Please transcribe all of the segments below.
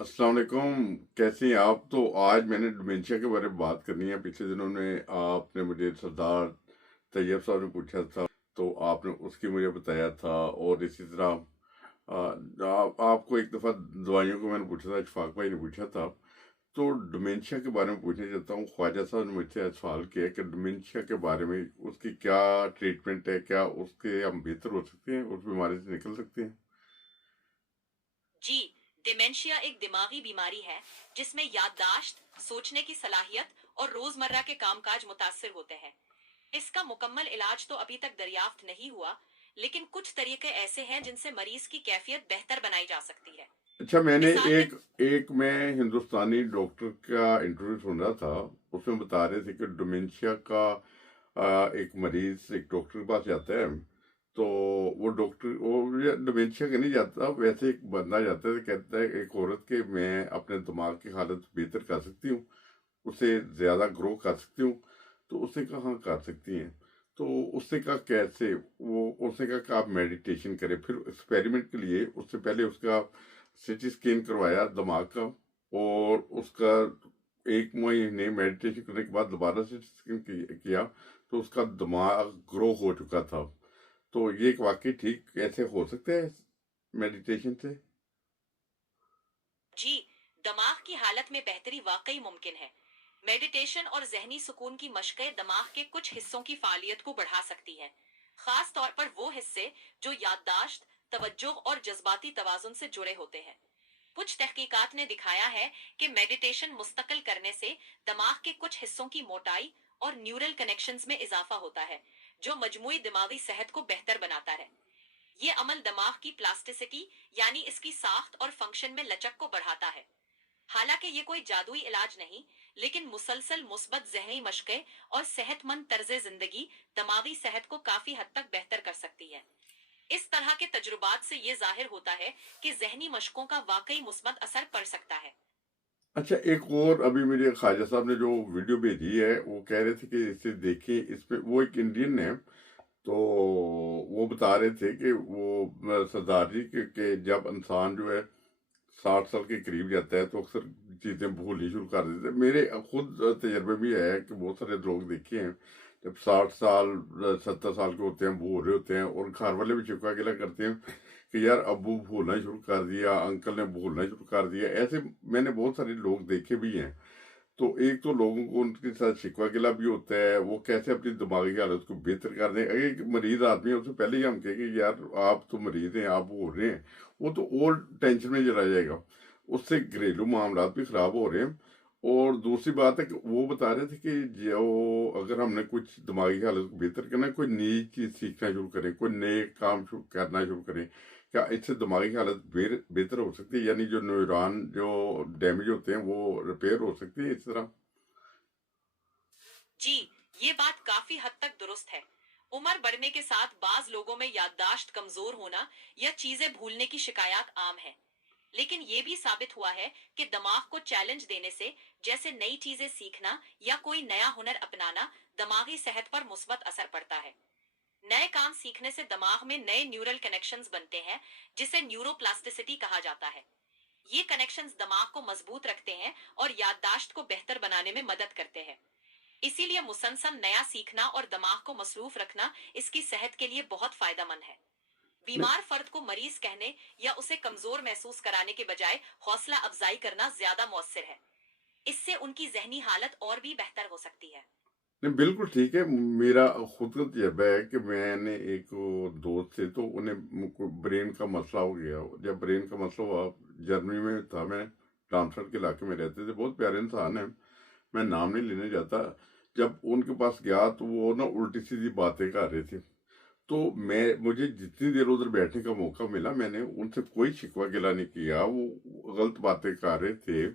अस्सलाम वालेकुम। कैसी हैं आप? तो आज मैंने डिमेंशिया के बारे में बात करनी है। पिछले दिनों में आपने मुझे सरदार तैयब साहब ने पूछा था, तो आपने उसकी मुझे बताया था। और इसी तरह आपको एक दफ़ा दवाइयों को मैंने पूछा था, इशफाक भाई ने पूछा था। तो डिमेंशिया के बारे में पूछना चाहता हूँ। ख्वाजा साहब ने मुझसे आज सवाल किया कि डिमेंशिया के बारे में उसकी क्या ट्रीटमेंट है, क्या उसके हम बेहतर हो सकते हैं, उस बीमारी से निकल सकते हैं? जी, डिमेंशिया एक दिमागी बीमारी है जिसमें याददाश्त, सोचने की सलाहियत और रोजमर्रा के कामकाज मुतासिर होते हैं। इसका मुकम्मल इलाज तो अभी तक दरियाफ्त नहीं हुआ, लेकिन कुछ तरीके ऐसे हैं जिनसे मरीज की कैफियत बेहतर बनाई जा सकती है। अच्छा, मैंने मिसाल के एक एक मैं हिंदुस्तानी डॉक्टर का इंटरव्यू सुन रहा था। उसमें बता रहे थे कि डिमेंशिया का एक मरीज एक डॉक्टर के पास जाता है। तो वो डॉक्टर वो डिमेंशिया का नहीं जाता, वैसे एक बंदा जाता है, कहता है एक औरत के मैं अपने दिमाग की हालत बेहतर कर सकती हूँ, उसे ज्यादा ग्रो कर सकती हूँ। तो उसने कहा हाँ कर सकती हैं। तो उसने कहा कैसे? वो उसने कहा कि आप मेडिटेशन करें। फिर एक्सपेरिमेंट के लिए उससे पहले उसका सिटी स्कैन करवाया दिमाग का। और उसका एक महीने मेडिटेशन करने के बाद दोबारा सिटी स्कैन किया, तो उसका दिमाग ग्रो हो चुका था। तो ये एक वाकई ठीक ऐसे हो सकता है मेडिटेशन से? जी, दिमाग की हालत में बेहतरी वाकई मुमकिन है। मेडिटेशन और जहनी सुकून की मशक़ें दिमाग के कुछ हिस्सों की फालियत को बढ़ा सकती हैं, खास तौर पर वो हिस्से जो याददाश्त, तवज्जो और जज्बाती तवाजुन से जुड़े होते हैं। कुछ तहकीकात ने दिखाया है कि मेडिटेशन मुस्तकिल करने से दिमाग के कुछ हिस्सों की मोटाई और न्यूरल कनेक्शंस में इजाफा होता है, जो मजमूई दिमागी सेहत को बेहतर बनाता है। ये अमल दिमाग की प्लास्टिसिटी यानी इसकी साख्त और फंक्शन में लचक को बढ़ाता है। हालांकि ये कोई जादुई इलाज नहीं, लेकिन मुसलसल मुस्बत ज़हनी मशक़ें और सेहतमंद तर्ज जिंदगी दिमागी सेहत को काफी हद तक बेहतर कर सकती है। इस तरह के तजुर्बात से ये जाहिर होता है कि जहनी मशकों का वाकई मुस्बत असर पड़ सकता है। अच्छा, एक और अभी मुझे ख्वाजा साहब ने जो वीडियो भेजी है, वो कह रहे थे कि इसे देखिए। इसमें वो एक इंडियन है। तो वो बता रहे थे कि वो सरदार जी के जब इंसान जो है 60 साल के करीब जाता है, तो अक्सर चीजें भूलनी शुरू कर देते हैं। मेरे खुद तजर्बे भी है कि बहुत सारे लोग देखे हैं, जब 60 साल 70 साल के होते हैं, भूल रहे होते हैं, और घर वाले भी शिकवा गिला करते हैं कि यार अब्बू भूलना शुरू कर दिया, अंकल ने भूलना शुरू कर दिया। ऐसे मैंने बहुत सारे लोग देखे भी हैं। तो एक तो लोगों को उनके साथ शिकवा गिला भी होता है, वो कैसे अपनी दिमागी हालत को बेहतर कर दें। अगर एक मरीज आदमी है, उससे पहले ही हम कहें कि यार आप तो मरीज हैं, आप हो रहे हैं, वो तो और टेंशन में चला जाएगा। उससे घरेलू मामला भी खराब हो रहे हैं। और दूसरी बात है कि वो बता रहे थे कि जो अगर हमने कुछ दिमागी हालत को बेहतर करना है, कोई नई चीज सीखना शुरू करें, कोई नए काम शुरू करना शुरू करें, क्या इससे दिमागी हालत बेहतर हो सकती है? यानी जो न्यूरॉन जो डैमेज होते हैं वो रिपेयर हो सकती है इस तरह? जी, ये बात काफी हद तक दुरुस्त है। उम्र बढ़ने के साथ बाज लोगों में याददाश्त कमजोर होना या चीजें भूलने की शिकायत आम है। लेकिन ये भी साबित हुआ है कि दिमाग को चैलेंज देने से, जैसे नई चीजें सीखना या कोई नया हुनर अपनाना, दिमागी सेहत पर मुस्बत असर पड़ता है। नए काम सीखने से दिमाग में नए न्यूरल कनेक्शंस बनते हैं, जिसे न्यूरोप्लास्टिसिटी कहा जाता है। ये कनेक्शंस दिमाग को मजबूत रखते हैं और याददाश्त को बेहतर बनाने में मदद करते हैं। इसीलिए मुसलसल नया सीखना और दिमाग को मसरूफ रखना इसकी सेहत के लिए बहुत फायदेमंद है। नहीं, बीमार फर्द को मरीज कहने या उसे कमजोर महसूस कराने के बजाय हौसला अफजाई करना ज्यादा मौसर है। इससे उनकी जहनी हालत और भी बेहतर हो सकती है। नहीं, बिल्कुल ठीक है। मेरा खुद का तजर्बा है कि मैंने एक दोस्त से, तो उन्हें ब्रेन का मसला हो गया। जब ब्रेन का मसला हुआ, जर्मनी में था मैं, रामसर के इलाके में रहते थे, बहुत प्यारे इंसान है, मैं नाम नहीं लेने जाता। जब उनके पास गया तो वो ना उल्टी सीधी बातें कर रहे थे। तो मुझे जितनी देर उधर बैठने का मौका मिला, मैंने उनसे कोई शिकवा गिला नहीं किया। वो गलत बातें कर रहे थे,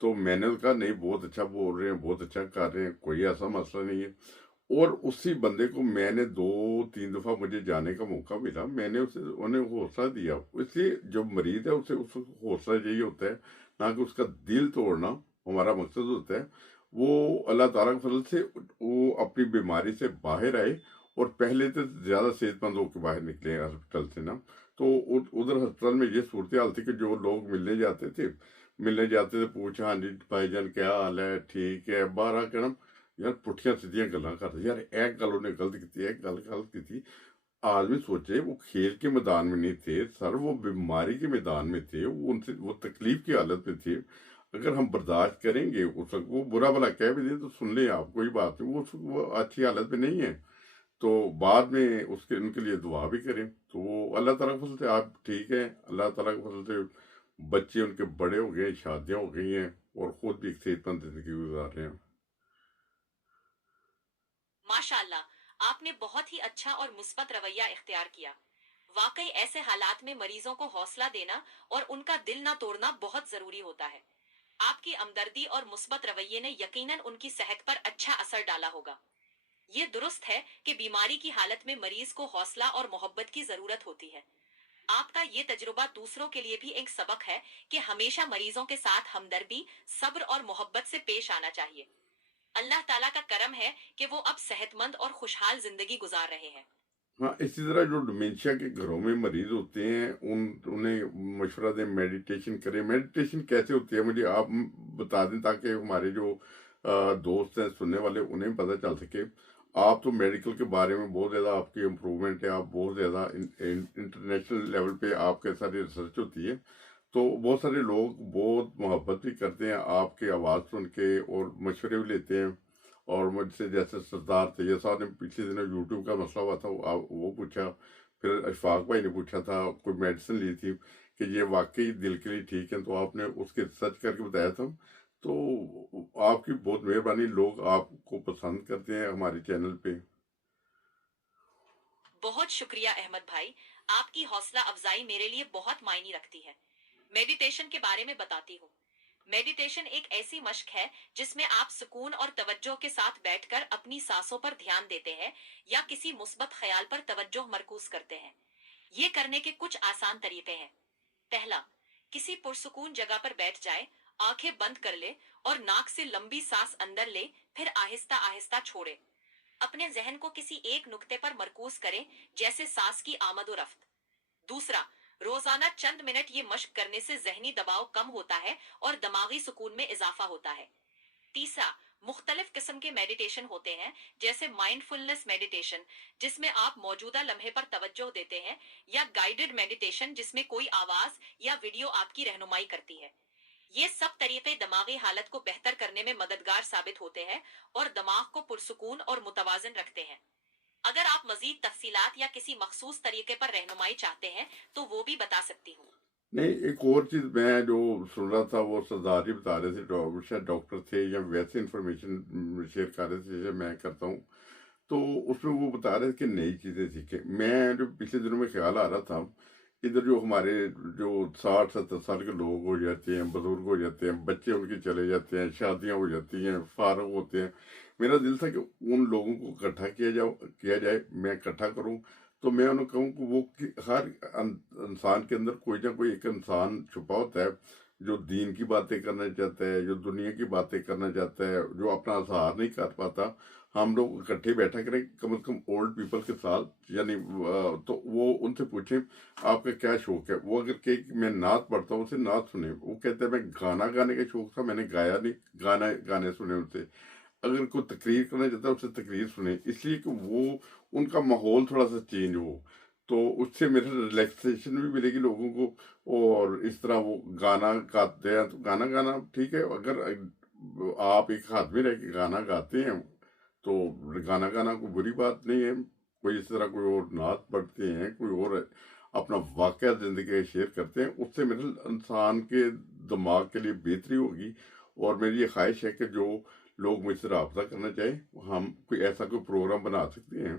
तो मैंने कहा नहीं बहुत अच्छा बोल रहे हैं, बहुत अच्छा कर रहे हैं, कोई ऐसा मसला नहीं है। और उसी बंदे को मैंने 2-3 दफा मुझे जाने का मौका मिला, मैंने उसे उन्हें हौसला दिया। इसलिए जो मरीज है उसे उस हौसला चाहिए होता है, ना कि उसका दिल तोड़ना हमारा मकसद होता है। वो अल्लाह ताला के फजल से वो अपनी बीमारी से बाहर आए, और पहले तो ज्यादा सेहतमंद होकर बाहर निकले हॉस्पिटल से ना। तो उधर अस्पताल में ये सूरत हाल थी कि जो लोग मिलने जाते थे पूछा, हाँ जी भाईजान क्या हाल है, ठीक है, बाहर आके ना यार पुठियां सीधियां गल्लां करते, यार एक गल उन्हें गलत की, एक गल गलत की। आदमी सोचे वो खेल के मैदान में नहीं थे सर, वो बीमारी के मैदान में थे, वो उनसे वो तकलीफ की हालत में थे। अगर हम बर्दाश्त करेंगे उस वक्त वो बुरा भला कह भी दे तो सुन ले आप, कोई बात नहीं, वो अच्छी हालत में नहीं है, तो बाद में उसके उनके लिए दुआ भी करें। तो वो अल्लाह ताला के फजल से आप ठीक है, अल्लाह ताला के फजल से बच्चे उनके बड़े हो गए, शादियां हो गई हैं, और खुद भी एक सेहतमंद जिंदगी गुजार रहे हैं। माशाअल्लाह, आपने बहुत ही अच्छा और मुस्बत रवैया इख्तियार किया। वाकई ऐसे हालात में मरीजों को हौसला देना और उनका दिल ना तोड़ना बहुत जरूरी होता है। आपकी हमदर्दी और मुस्बत रवैये ने यकीनन उनकी सेहत पर अच्छा असर डाला होगा। ये दुरुस्त है कि बीमारी की हालत में मरीज को हौसला और मोहब्बत की जरूरत होती है। आपका ये तजुर्बा दूसरों के लिए भी एक सबक है कि हमेशा मरीजों के साथ हमदर्दी, सब्र और मोहब्बत से पेश आना चाहिए। अल्लाह ताला का करम है कि वो अब सेहतमंद और खुशहाल जिंदगी गुजार रहे हैं। हाँ, इसी तरह जो डिमेंशिया के घरों में मरीज होते हैं उन्हें मशवरा दें, मेडिटेशन करें। मेडिटेशन कैसे होती है मुझे आप बता दें, ताकि हमारे जो दोस्त हैं सुनने वाले उन्हें भी पता चल सके। आप तो मेडिकल के बारे में बहुत ज़्यादा आपकी इम्प्रूवमेंट है, आप बहुत ज़्यादा इंटरनेशनल लेवल पे आपके सारी रिसर्च होती है, तो बहुत सारे लोग बहुत मोहब्बत भी करते हैं आपकी आवाज़ सुन के और मशवरे भी लेते हैं। और मुझसे जैसे सरदार तैयब साहब ने पिछले दिनों यूट्यूब का मसला हुआ था, वो पूछा, फिर अशफाक भाई ने पूछा था, कोई मेडिसिन ली थी कि ये वाकई दिल के लिए ठीक है, तो आपने उसके रिसर्च करके बताया था। तो आपकी बहुत मेहरबानी, लोग आपको पसंद करते हैं हमारे चैनल पे। बहुत शुक्रिया अहमद भाई, आपकी हौसला अफजाई मेरे लिए बहुत मायने रखती है। मेडिटेशन के बारे में बताती हूँ। मेडिटेशन एक ऐसी मश्क है जिसमें आप सुकून और तवज्जो के साथ बैठकर अपनी सांसों पर ध्यान देते हैं या किसी मुस्बत ख्याल पर तवज्जो मरकूज करते हैं। ये करने के कुछ आसान तरीके हैं। पहला, किसी पुरसुकून जगह पर बैठ जाए, आंखें बंद कर ले और नाक से लंबी सांस अंदर ले, फिर आहिस्ता आहिस्ता छोड़े। अपने जहन को किसी एक नुक्ते पर मरकूज करें, जैसे सांस की आमद और रफ्त। दूसरा, रोजाना चंद मिनट ये मश्क करने से जहनी दबाव कम होता है और दिमागी सुकून में इजाफा होता है। तीसरा, मुख्तलिफ किस्म के मेडिटेशन होते हैं, जैसे माइंडफुलनेस मेडिटेशन जिसमें आप मौजूदा लम्हे पर तवज्जो देते हैं, या गाइडेड मेडिटेशन जिसमें कोई आवाज या वीडियो आपकी रहनुमाई करती है। ये सब तरीके दिमागी हालत को बेहतर करने में मददगार साबित होते हैं और दिमाग को पुरसुकून और मुतवाजन रखते हैं। अगर आप मजीद तफसीलात या किसी मखसूस तरीके पर रहनुमाई चाहते हैं तो वो भी बता सकती हूँ। नहीं, एक और चीज मैं जो सुन रहा था, वो सरदार जी बता रहे थे, शायद डॉक्टर थे या वैसे इंफॉर्मेशन शेयर कर रहे थे जैसे मैं करता हूँ, तो उसमें वो बता रहे थे कि नई चीजें सीखे। मैं जो पिछले दिनों में ख्याल आ रहा था, इधर जो हमारे जो 60-70 साल के लोग हो जाते हैं, बुजुर्ग हो जाते हैं, बच्चे उनके चले जाते हैं, शादियां हो जाती हैं, फारग होते हैं, मेरा दिल था कि उन लोगों को इकट्ठा किया जाए, मैं इकट्ठा करूं, तो मैं उन्हें कहूँ कि हर इंसान के अंदर कोई ना कोई एक इंसान छुपा होता है जो दीन की बातें करना चाहता है, जो दुनिया की बातें करना चाहता है, जो अपना इजहार नहीं कर पाता। हम लोग इकट्ठे बैठा करें कम से कम ओल्ड पीपल के साथ, यानी तो वो उनसे पूछें आपका क्या शौक है। वो अगर कहे कि मैं नात पढ़ता हूँ, उसे नात सुने। वो कहते हैं मैं गाना गाने का शौक था, मैंने गाया नहीं, गाने सुने उनसे। अगर कोई तकरीर करना चाहता है उससे तकरीर सुने, इसलिए कि वो उनका माहौल थोड़ा सा चेंज हो, तो उससे मेरे रिलैक्सेशन भी मिलेगी लोगों को। और इस तरह वो गाना गाते हैं तो गाना गाना ठीक है, अगर आप एक हाथ में रह के गाना गाते हैं तो गाना गाना कोई बुरी बात नहीं है। कोई इस तरह कोई और नात पढ़ते हैं, कोई और अपना वाकया जिंदगी का शेयर करते हैं, उससे मेरे इंसान के दिमाग के लिए बेहतरी होगी। और मेरी ये ख्वाहिश है कि जो लोग मुझसे रब्ता करना चाहें, हम कोई ऐसा कोई प्रोग्राम बना सकते हैं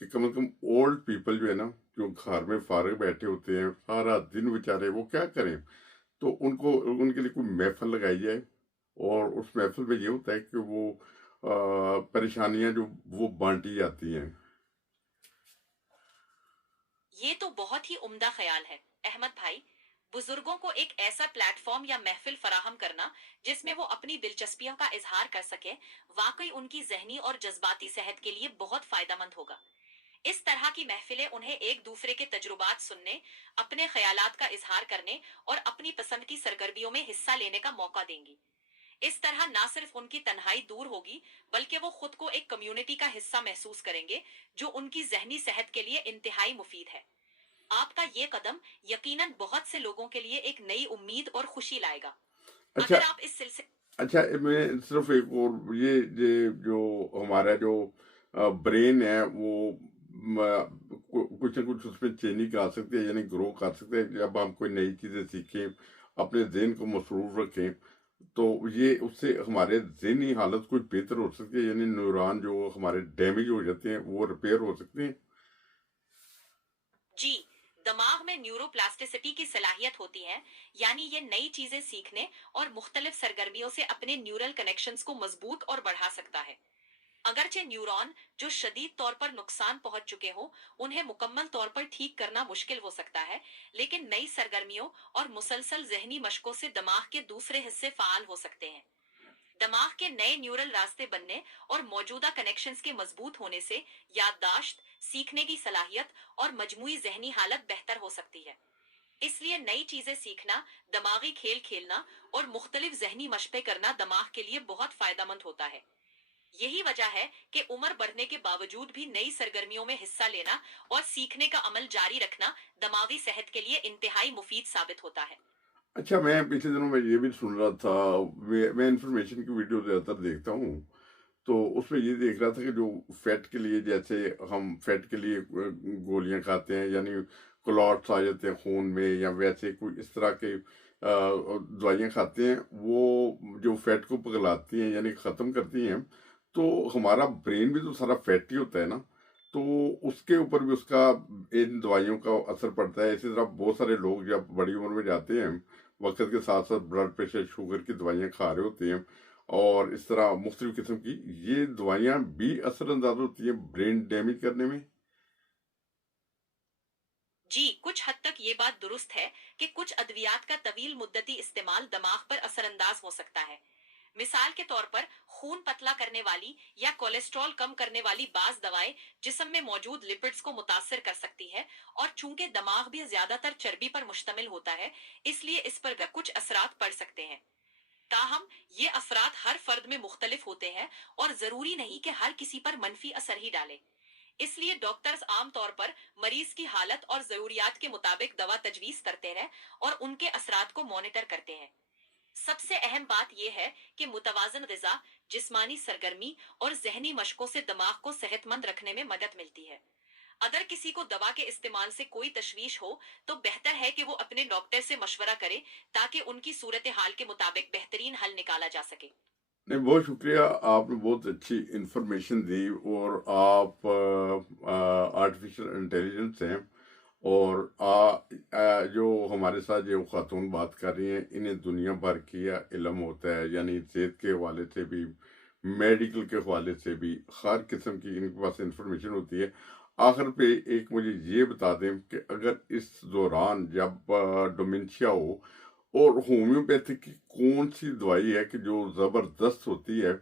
कि कम से कम ओल्ड पीपल जो है ना, जो घर में फारग बैठे होते हैं सारा दिन बेचारे, वो क्या करें, तो उनको उनके लिए कोई महफिल लगाई जाए। और उस महफिल में ये होता है कि वो परेशानियां जो वो बांटी जाती हैं। ये तो बहुत ही उम्दा ख्याल है अहमद भाई। बुजुर्गों को एक ऐसा प्लेटफॉर्म या महफिल फराहम करना जिसमें वो अपनी दिलचस्पियों का इजहार कर सके, वाकई उनकी जहनी और जज्बाती सेहत के लिए बहुत फायदेमंद होगा। اس طرح کی محفلیں انہیں ایک دوسرے کے تجربات سننے، اپنے خیالات کا اظہار کرنے اور اپنی پسند کی سرگرمیوں میں حصہ لینے کا موقع دیں گی۔ اس طرح نہ صرف ان کی تنہائی دور ہوگی، بلکہ وہ خود کو ایک کمیونٹی کا حصہ محسوس کریں گے، جو ان کی ذہنی صحت کے لیے انتہائی مفید ہے۔ آپ کا یہ قدم یقیناً بہت سے لوگوں کے لیے ایک نئی امید اور خوشی لائے گا۔ اچھا اگر آپ اس سلسلے اچھا، میں صرف ایک اور یہ جو ہمارا جو برین ہے وہ کچھ نہ کچھ اس میں چینج آ سکتے ہیں، یعنی گرو کر سکتے ہیں جب ہم کوئی نئی چیزیں سیکھیں، اپنے ذہن کو مصروف رکھیں، تو یہ اس سے ہمارے ذہنی حالت کچھ بہتر ہو سکتی ہے، یعنی نیورون جو ہمارے ڈیمیج ہو جاتے ہیں وہ ریپیئر ہو سکتے ہیں۔ جی، دماغ میں نیورو پلاسٹیسٹی کی صلاحیت ہوتی ہے، یعنی یہ نئی چیزیں سیکھنے اور مختلف سرگرمیوں سے اپنے نیورل کنیکشنز کو مضبوط اور بڑھا سکتا ہے۔ اگرچہ نیورون جو شدید طور پر نقصان پہنچ چکے ہوں، انہیں مکمل طور پر ٹھیک کرنا مشکل ہو سکتا ہے، لیکن نئی سرگرمیوں اور مسلسل ذہنی مشقوں سے دماغ کے دوسرے حصے فعال ہو سکتے ہیں۔ دماغ کے نئے نیورل راستے بننے اور موجودہ کنیکشنز کے مضبوط ہونے سے یادداشت، سیکھنے کی صلاحیت اور مجموعی ذہنی حالت بہتر ہو سکتی ہے۔ اس لیے نئی چیزیں سیکھنا، دماغی کھیل کھیلنا اور مختلف ذہنی مشقیں کرنا دماغ کے لیے بہت فائدہ مند ہوتا ہے۔ یہی وجہ ہے کہ عمر بڑھنے کے باوجود بھی نئی سرگرمیوں میں حصہ لینا اور سیکھنے کا عمل جاری رکھنا دماغی صحت کے لیے انتہائی مفید ثابت ہوتا ہے۔ اچھا، میں پچھلے دنوں میں یہ بھی سن رہا تھا، میں انفارمیشن کی ویڈیو زیادہ تر دیکھتا ہوں، تو اس میں یہ دیکھ رہا تھا کہ جو فیٹ کے لیے، جیسے ہم فیٹ کے لیے گولیاں کھاتے ہیں، یعنی کلوٹس آ جاتے ہیں خون میں، یا ویسے کوئی اس طرح کے دوائیاں کھاتے ہیں، وہ جو فیٹ کو پگلاتی ہیں یعنی ختم کرتی ہیں، تو ہمارا برین بھی تو سارا فیٹ ہی ہوتا ہے نا، تو اس کے اوپر بھی اس کا ان دوائیوں کا اثر پڑتا ہے۔ اسی طرح بہت سارے لوگ جب بڑی عمر میں جاتے ہیں، وقت کے ساتھ ساتھ بلڈ پریشر، شوگر کی دوائیاں کھا رہے ہوتے ہیں، اور اس طرح مختلف قسم کی یہ دوائیاں بھی اثر انداز ہوتی ہیں برین ڈیمیج کرنے میں۔ جی، کچھ حد تک یہ بات درست ہے کہ کچھ ادویات کا طویل مدتی استعمال دماغ پر اثر انداز ہو سکتا ہے۔ مثال کے طور پر خون پتلا کرنے والی یا کولیسٹرول کم کرنے والی بعض دوائیں جسم میں موجود لپڈز کو متاثر کر سکتی ہے، اور چونکہ دماغ بھی زیادہ تر چربی پر مشتمل ہوتا ہے، اس لیے اس پر کچھ اثرات پڑ سکتے ہیں۔ تاہم یہ اثرات ہر فرد میں مختلف ہوتے ہیں اور ضروری نہیں کہ ہر کسی پر منفی اثر ہی ڈالے۔ اس لیے ڈاکٹرز عام طور پر مریض کی حالت اور ضروریات کے مطابق دوا تجویز کرتے ہیں اور ان کے اثرات کو مانیٹر کرتے ہیں۔ سب سے اہم بات یہ ہے کہ متوازن غذا، جسمانی سرگرمی اور ذہنی مشقوں سے دماغ کو صحت مند رکھنے میں مدد ملتی ہے۔ اگر کسی کو دوا کے استعمال سے کوئی تشویش ہو، تو بہتر ہے کہ وہ اپنے ڈاکٹر سے مشورہ کرے تاکہ ان کی صورتحال کے مطابق بہترین حل نکالا جا سکے۔ نہیں، بہت شکریہ، آپ نے بہت اچھی انفارمیشن دی، اور آپ آرٹیفیشل انٹیلیجنس ہیں، اور جو ہمارے ساتھ جو خاتون بات کر رہی ہیں، انہیں دنیا بھر کی علم ہوتا ہے، یعنی صحت کے حوالے سے بھی، میڈیکل کے حوالے سے بھی، ہر قسم کی ان کے پاس انفارمیشن ہوتی ہے۔ آخر پہ ایک مجھے یہ بتا دیں کہ اگر اس دوران جب ڈومینشیا ہو، اور ہومیوپیتھک کی کون سی دوائی ہے کہ جو زبردست ہوتی ہے،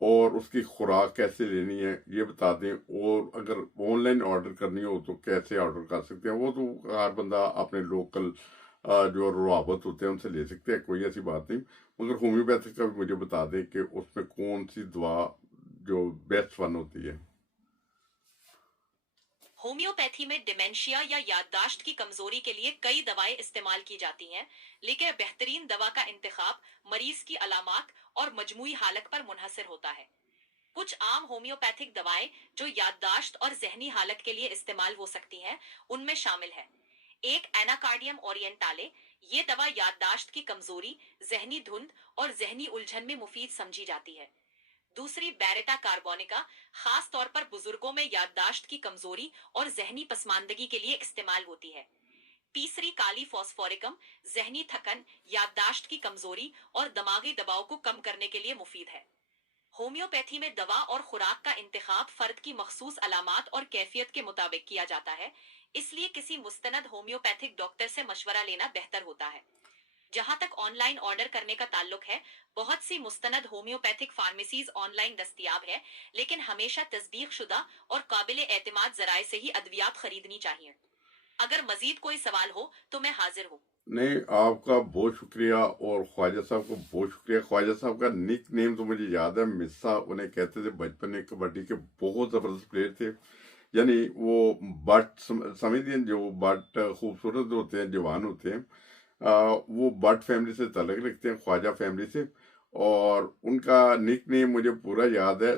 اور اس کی خوراک کیسے لینی ہے یہ بتا دیں، اور اگر آن لائن آرڈر کرنی ہو تو کیسے آرڈر کر سکتے ہیں؟ وہ تو ہر بندہ اپنے لوکل جو روابط ہوتے ہیں ان سے لے سکتے ہیں، کوئی ایسی بات نہیں، مگر ہومیوپیتھک کا بھی مجھے بتا دیں کہ اس میں کون سی دوا جو بیسٹ ون ہوتی ہے۔ ہومیوپیتھی میں ڈیمینشیا یا یادداشت کی کمزوری کے لیے کئی دوائیں استعمال کی جاتی ہیں، لیکن بہترین دوا کا انتخاب مریض کی علامات اور مجموعی حالت پر منحصر ہوتا ہے۔ کچھ عام ہومیوپیتھک دوائیں جو یادداشت اور ذہنی حالت کے لیے استعمال ہو سکتی ہیں، ان میں شامل ہے: ایک ایناکارڈیم اورینٹالے، یہ دوا یادداشت کی کمزوری، ذہنی دھند اور ذہنی الجھن میں مفید سمجھی جاتی ہے۔ دوسری بیریٹا کاربونیکا، خاص طور پر بزرگوں میں یادداشت کی کمزوری اور ذہنی پسماندگی کے لیے استعمال ہوتی ہے۔ تیسری کالی فاسفوریکم، ذہنی تھکن، یادداشت کی کمزوری اور دماغی دباؤ کو کم کرنے کے لیے مفید ہے۔ ہومیوپیتھی میں دوا اور خوراک کا انتخاب فرد کی مخصوص علامات اور کیفیت کے مطابق کیا جاتا ہے، اس لیے کسی مستند ہومیوپیتھک ڈاکٹر سے مشورہ لینا بہتر ہوتا ہے۔ जहां तक ऑनलाइन ऑर्डर करने का ताल्लुक है, बहुत सी मुस्तनद होम्योपैथिक फार्मेसीज ऑनलाइन दस्तयाब है, लेकिन हमेशा तस्दीक शुदा और काबिल एतमाद जराए से ही अद्वियात खरीदनी चाहिए। अगर मजीद कोई सवाल हो तो मैं हाजिर हूँ। नहीं, आपका बहुत शुक्रिया, और ख्वाजा साहब को बहुत शुक्रिया। ख्वाजा साहब का निक नेम तो मुझे याद है, मिस्सा उन्हें कहते थे। बचपन में कबड्डी के बहुत ज़बरदस्त प्लेयर थे। यानी वो बट समझिए, जो बट खूबसूरत होते हैं, जवान होते हैं, वो बट फैमिली से ताल्लुक़ रखते हैं, ख्वाजा फैमिली से। और उनका निक नेम मुझे पूरा याद है।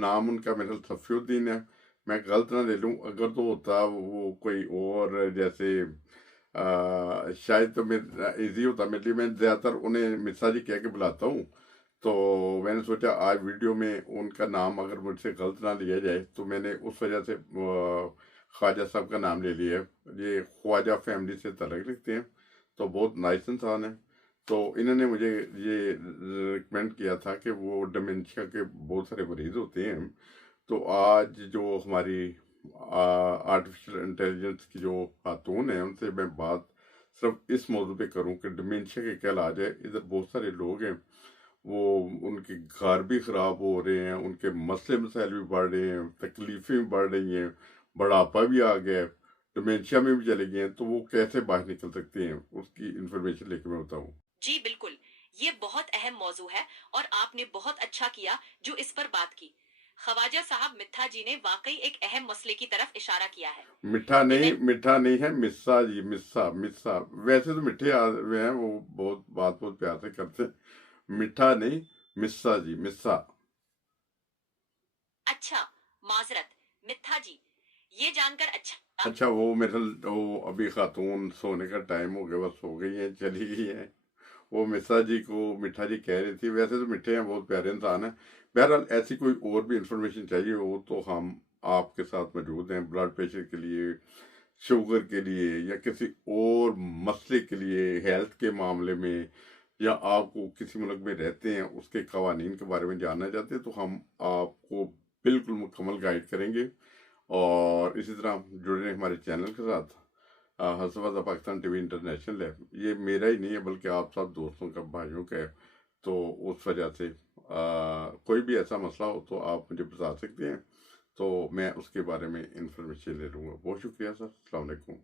नाम उनका मेरा सफ़ीउद्दीन है। मैं गलत ना ले लूँ, अगर तो होता वो कोई और, जैसे शायद तो मेरा ईजी होता मेरे लिए। मैं ज़्यादातर उन्हें मिस्सा जी कह के बुलाता हूँ। तो मैंने सोचा आज वीडियो में उनका नाम अगर मुझसे गलत ना लिया जाए, तो मैंने उस वजह से ख्वाजा साहब का नाम ले लिया है। ये ख्वाजा फैमिली से ताल्लुक़ रखते हैं, तो बहुत नाइस इंसान है। तो इन्होंने मुझे ये रिकमेंड किया था कि वो डिमेंशिया के बहुत सारे मरीज होते हैं। तो आज जो हमारी आर्टिफिशियल इंटेलिजेंस की जो खातून है, उनसे मैं बात सिर्फ इस मौजू पे करूं कि डिमेंशिया के क्या इलाज है। इधर बहुत सारे लोग हैं, वो उनके घर भी ख़राब हो रहे हैं, उनके मसले मसाइल भी बढ़ रहे हैं, तकलीफ़ें भी बढ़ रही हैं, बुढ़ापा भी आ गया है, डिमेंशिया में भी चले गए हैं। तो वो कैसे बाहर निकल सकते हैं, उसकी इन्फॉर्मेशन लेके मैं बताऊँ। जी बिल्कुल, ये बहुत अहम मौजू है और आपने बहुत अच्छा किया जो इस पर बात की। ख्वाजा साहब मित्था जी ने वाकई एक अहम मसले की तरफ इशारा किया है। मिठा नहीं है, मिस्सा जी, मिस्सा मिस्सा। वैसे तो मिठे हुए हैं, वो बहुत बात बहुत प्यार से करते हैं। मिठा नहीं, मिस्सा जी, मिस्सा। अच्छा, माजरत, मित्था जी, ये जानकर अच्छा। अच्छा, वो अभी खातून सोने का टाइम हो गया, बस सो गई हैं, चली गई हैं। वो मिस्सा जी को मिठा जी कह रही थी। वैसे तो मिठे हैं, बहुत प्यारे इंसान हैं। बहरहाल ऐसी कोई और भी इंफॉर्मेशन चाहिए हो तो हम आपके साथ मौजूद हैं, ब्लड प्रेशर के लिए, शुगर के लिए, या किसी और मसले के लिए, हेल्थ के मामले में, या आपको किसी मुल्क में रहते हैं उसके कवानीन के बारे में जानना चाहते हैं, तो हम आपको बिल्कुल मुकम्मल गाइड करेंगे। और इसी तरह जुड़े रहें हमारे चैनल के साथ। हंसवादा पाकिस्तान टीवी इंटरनेशनल है, ये मेरा ही नहीं है बल्कि आप सब दोस्तों का, भाइयों का है। तो उस वजह से कोई भी ऐसा मसला हो तो आप मुझे बता सकते हैं, तो मैं उसके बारे में इंफॉर्मेशन ले लूँगा। बहुत शुक्रिया सर, अस्सलाम वालेकुम।